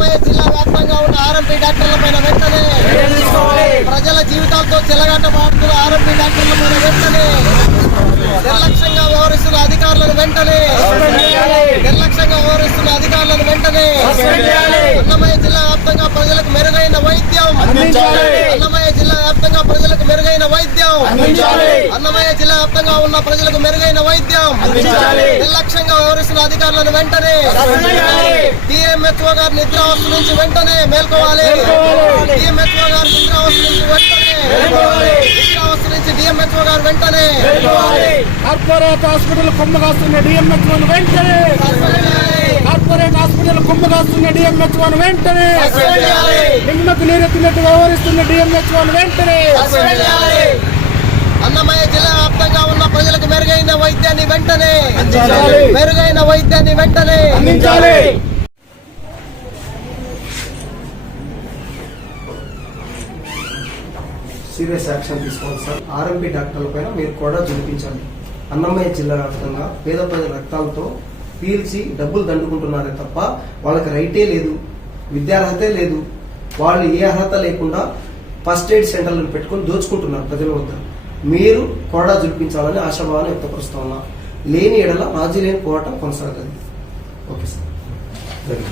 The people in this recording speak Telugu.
అన్నమయ్య జిల్లా వ్యాప్తంగా ఉన్న ఆర్ఎంపీ డాక్టర్ల పైన వెంటనే ప్రజల జీవితాలతో చెలగాటమాడుతున్న ఆర్ఎంపీ డాక్టర్ల పైన వెంటనే నిర్లక్ష్యంగా వ్యవహరిస్తున్న అధికారులను వెంటనే నిర్లక్ష్యంగా వ్యవహరిస్తున్న అధికారులను వెంటనే అన్నమయ్య జిల్లా వ్యాప్తంగా ప్రజలకు మెరుగైన వైద్యం. అన్నమయ్య జిల్లా వ్యాప్తంగా ప్రజలకు మెరుగైన వైద్యం. అన్నమయ్య జిల్లా వ్యాప్తంగా ఉన్న ప్రజలకు మెరుగైన వైద్యం నిర్లక్ష్యంగా వ్యవహరిస్తున్న అధికారులను వెంటనే డిఎంహెచ్ఓ గారి నిద్రావస్థ నుంచి వెంటనే మేల్కోవాలి. డిఎంహెచ్ఓ గారి నిద్రావస్థ నుంచి వెంటనే నిద్రావస్థ నుంచి డిఎంహెచ్ఓ గారు వెంటనే కార్పొరేట్ హాస్పిటల్ కుమ్మగాస్తున్న డిఎంహెచ్ వన్ వెంటనే కార్పొరేట్ హాస్పిటల్ కుమ్మగాస్తున్న వెంటనే నిమ్మకు నీరెత్తినట్టు వ్యవహరిస్తున్న డిఎంహెచ్ వెంటనే అన్నమయ్య జిల్లా వ్యాప్తంగా ఉన్న ప్రజలకు మెరుగైన వైద్యాన్ని వెంటనే. మెరుగైన వైద్యాన్ని వెంటనే. అందించాలి. సీరియస్ యాక్షన్ తీసుకోవాలి సార్. ఆర్ఎంపీ డాక్టర్ల పైన మీరు కూడా చూపించాలి అన్నమయ్య జిల్లా వ్యాప్తంగా పేద ప్రజల రక్తాలతో పీల్చి డబ్బులు దండుకుంటున్నారే తప్ప వాళ్ళకి రైటే లేదు విద్యార్హతే లేదు. వాళ్ళు ఏ అర్హత లేకుండా ఫస్ట్ ఎయిడ్ సెంటర్లను పెట్టుకొని దోచుకుంటున్నారు ప్రజల వద్ద. మీరు కూడా చూపించాలని ఆశాభావాన్ని వ్యక్తపరుస్తా ఉన్నా. లేని ఎడల రాజీ లేని పోరాటం కొనసాగదు. Okay sir.